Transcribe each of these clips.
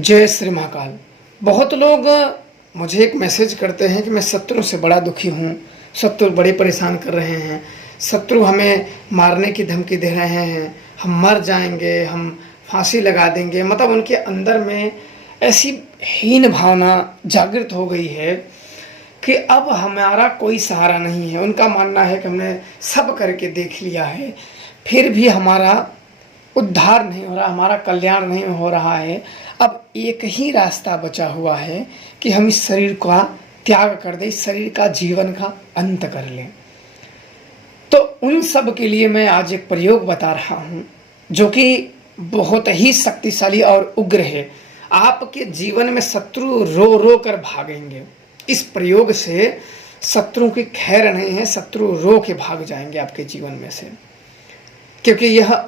जय श्री महाकाल। बहुत लोग मुझे एक मैसेज करते हैं कि मैं शत्रु से बड़ा दुखी हूँ, शत्रु बड़े परेशान कर रहे हैं, शत्रु हमें मारने की धमकी दे रहे हैं, हम मर जाएंगे, हम फांसी लगा देंगे। मतलब उनके अंदर में ऐसी हीन भावना जागृत हो गई है कि अब हमारा कोई सहारा नहीं है। उनका मानना है कि हमने सब करके देख लिया है, फिर भी हमारा उद्धार नहीं हो रहा, हमारा कल्याण नहीं हो रहा है। अब एक ही रास्ता बचा हुआ है कि हम इस शरीर का त्याग कर दें, इस शरीर का जीवन का अंत कर लें। तो उन सब के लिए मैं आज एक प्रयोग बता रहा हूँ जो कि बहुत ही शक्तिशाली और उग्र है। आपके जीवन में शत्रु रो रो कर भागेंगे। इस प्रयोग से शत्रु की खैर नहीं है, शत्रु रो के भाग जाएंगे आपके जीवन में से, क्योंकि यह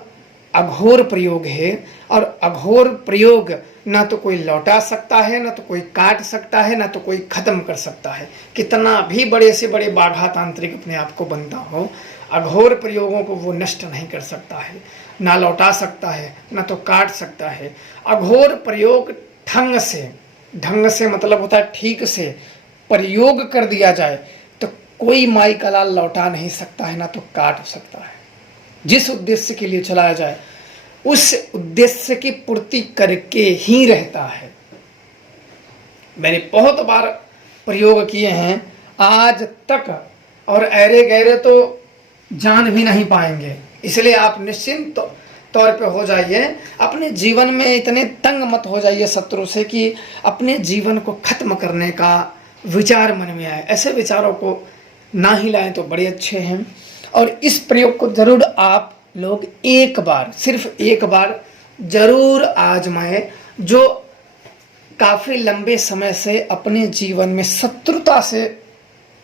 अघोर प्रयोग है। और अघोर प्रयोग ना तो कोई लौटा सकता है, ना तो कोई काट सकता है, ना तो कोई खत्म कर सकता है। कितना भी बड़े से बड़े बाघा तांत्रिक अपने आप को बनता हो, अघोर प्रयोगों को वो नष्ट नहीं कर सकता है, ना लौटा सकता है, ना तो काट सकता है। अघोर प्रयोग ढंग से मतलब होता है ठीक से प्रयोग कर दिया जाए तो कोई माई का लाल लौटा नहीं सकता है, ना तो काट सकता है। जिस उद्देश्य के लिए चलाया जाए उस उद्देश्य की पूर्ति करके ही रहता है। मैंने बहुत बार प्रयोग किए हैं आज तक, और ऐरे गहरे तो जान भी नहीं पाएंगे। इसलिए आप निश्चिंत तौर पे हो जाइए, अपने जीवन में इतने तंग मत हो जाइए शत्रु से कि अपने जीवन को खत्म करने का विचार मन में आए। ऐसे विचारों को ना ही लाएं तो बड़े अच्छे हैं। और इस प्रयोग को जरूर आप लोग एक बार, सिर्फ एक बार जरूर आजमाएं। जो काफ़ी लंबे समय से अपने जीवन में शत्रुता से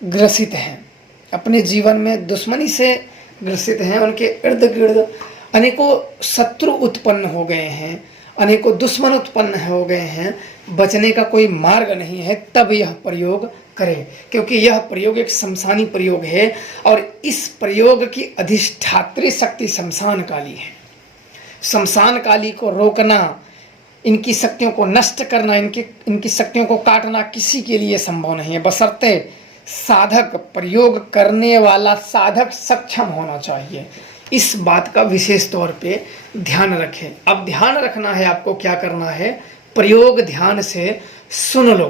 ग्रसित हैं, अपने जीवन में दुश्मनी से ग्रसित हैं, उनके इर्द गिर्द अनेकों शत्रु उत्पन्न हो गए हैं, अनेकों दुश्मन उत्पन्न हो गए हैं, बचने का कोई मार्ग नहीं है, तब यह प्रयोग करें। क्योंकि यह प्रयोग एक शमशानी प्रयोग है और इस प्रयोग की अधिष्ठात्री शक्ति शमशान काली है। शमशान काली को रोकना, इनकी शक्तियों को नष्ट करना, इनकी शक्तियों को काटना किसी के लिए संभव नहीं है, बशर्ते साधक, प्रयोग करने वाला साधक सक्षम होना चाहिए। इस बात का विशेष तौर पे ध्यान रखें। अब ध्यान रखना है आपको, क्या करना है, प्रयोग ध्यान से सुन लो।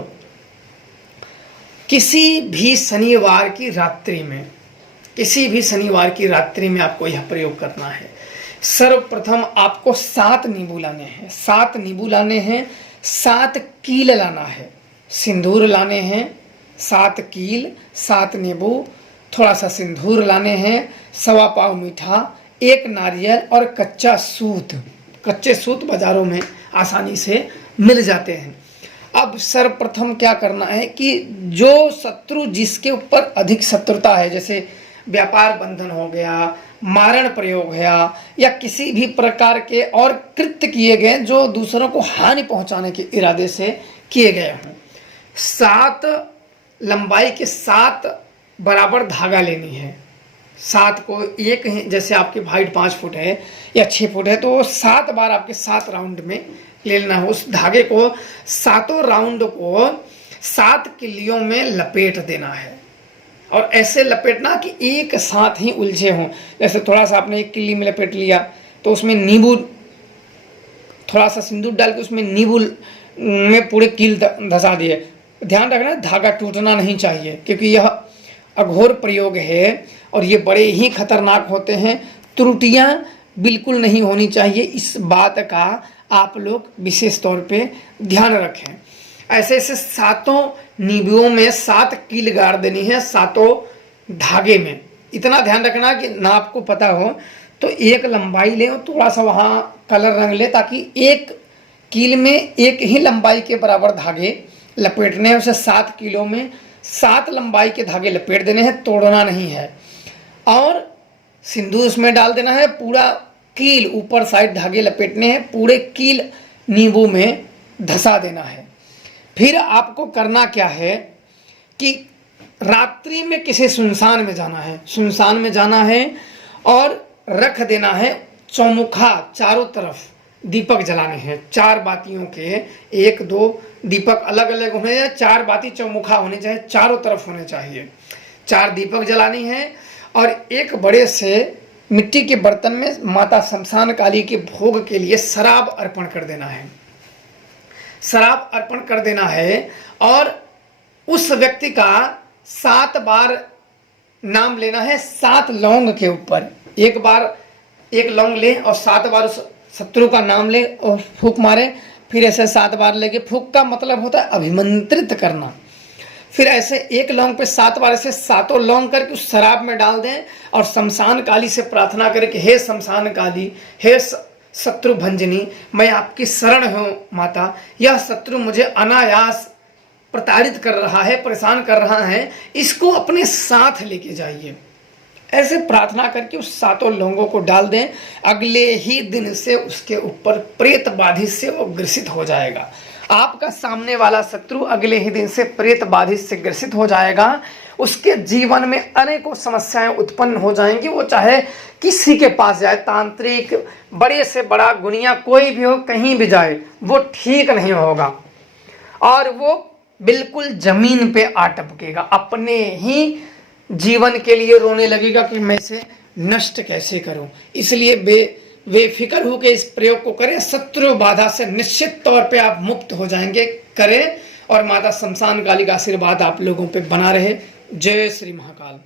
किसी भी शनिवार की रात्रि में आपको यह प्रयोग करना है। सर्वप्रथम आपको 7 नींबू लाने हैं, 7 नींबू लाने हैं, 7 कील लाना है, सिंदूर लाने हैं, 7 कील, 7 नींबू, थोड़ा सा सिंदूर लाने हैं, 1.25 पाव मीठा, 1 नारियल और कच्चा सूत। कच्चे सूत बाजारों में आसानी से मिल जाते हैं। अब सर्वप्रथम क्या करना है कि जो शत्रु जिसके ऊपर अधिक शत्रुता है, जैसे व्यापार बंधन हो गया, मारण प्रयोग है, या किसी भी प्रकार के और कृत्य किए गए जो दूसरों को हानि पहुंचाने के इरादे से किए गए हों, 7 लंबाई के 7 बराबर धागा लेनी है। 7 को एक ही, जैसे आपकी हाइट 5 फुट है या 6 फुट है तो 7 बार आपके 7 राउंड में ले लेना है। उस धागे को 7 राउंड को 7 किलियों में लपेट देना है, और ऐसे लपेटना कि एक साथ ही उलझे हों। जैसे थोड़ा सा आपने 1 किली में लपेट लिया तो उसमें नींबू, थोड़ा सा सिंदूर डाल के उसमें नींबू में पूरे कील धसा दिए। ध्यान रखना धागा टूटना नहीं चाहिए, क्योंकि यह अघोर प्रयोग है और ये बड़े ही खतरनाक होते हैं। त्रुटियां बिल्कुल नहीं होनी चाहिए, इस बात का आप लोग विशेष तौर पे ध्यान रखें। ऐसे ऐसे 7 नींबुओं में 7 कील गाड़ देनी है, 7 धागे में। इतना ध्यान रखना कि नाप को पता हो तो 1 लंबाई ले और थोड़ा सा वहाँ कलर रंग ले, ताकि 1 कील में 1 ही लंबाई के बराबर धागे लपेटने हैं। उसे 7 किलो में 7 लंबाई के धागे लपेट देने हैं, तोड़ना नहीं है। और सिंदूर उसमें डाल देना है, पूरा कील ऊपर साइड धागे लपेटने हैं, पूरे कील नींबू में धसा देना है। फिर आपको करना क्या है कि रात्रि में किसी सुनसान में जाना है और रख देना है चौमुखा चारों तरफ दीपक जलाने हैं, 4 बातियों के 1-2 दीपक अलग अलग होने चाहिए, 4 बाती चौमुखा होने चाहिए, चारों तरफ होने चाहिए। 4 दीपक जलानी है और एक बड़े से मिट्टी के बर्तन में माता शमशान काली के भोग के लिए शराब अर्पण कर देना है। शराब अर्पण कर देना है और उस व्यक्ति का 7 बार नाम लेना है। 7 लौंग के ऊपर एक बार एक लौंग ले और 7 बार उस शत्रु का नाम ले और फूंक मारे। फिर ऐसे 7 बार लेके, फूंक का मतलब होता है अभिमंत्रित करना। फिर ऐसे एक लौंग पे 7 बार ऐसे 7 लौंग करके उस शराब में डाल दें और शमशान काली से प्रार्थना करें कि हे शमशान काली, हे शत्रु भंजनी, मैं आपकी शरण हूँ माता, यह शत्रु मुझे अनायास प्रताड़ित कर रहा है, परेशान कर रहा है, इसको अपने साथ लेके जाइए। ऐसे प्रार्थना करके उस 7 लौंगों को डाल दें। अगले ही दिन से उसके ऊपर प्रेत बाधित से वो ग्रसित हो जाएगा। आपका सामने वाला शत्रु अगले ही दिन से प्रेत बाधित से ग्रसित हो जाएगा। उसके जीवन में अनेकों समस्याएं उत्पन्न हो जाएंगी। वो चाहे किसी के पास जाए, तांत्रिक, बड़े से बड़ा गुनिया कोई भी हो, कहीं भी जाए, वो ठीक नहीं होगा और वो बिल्कुल जमीन पे आ टपकेगा, अपने ही जीवन के लिए रोने लगेगा कि मैं इसे नष्ट कैसे करूं। इसलिए बेफिक्र हो के इस प्रयोग को करें। शत्रु बाधा से निश्चित तौर पे आप मुक्त हो जाएंगे। करें और माता शमशान काली का आशीर्वाद आप लोगों पे बना रहे। जय श्री महाकाल।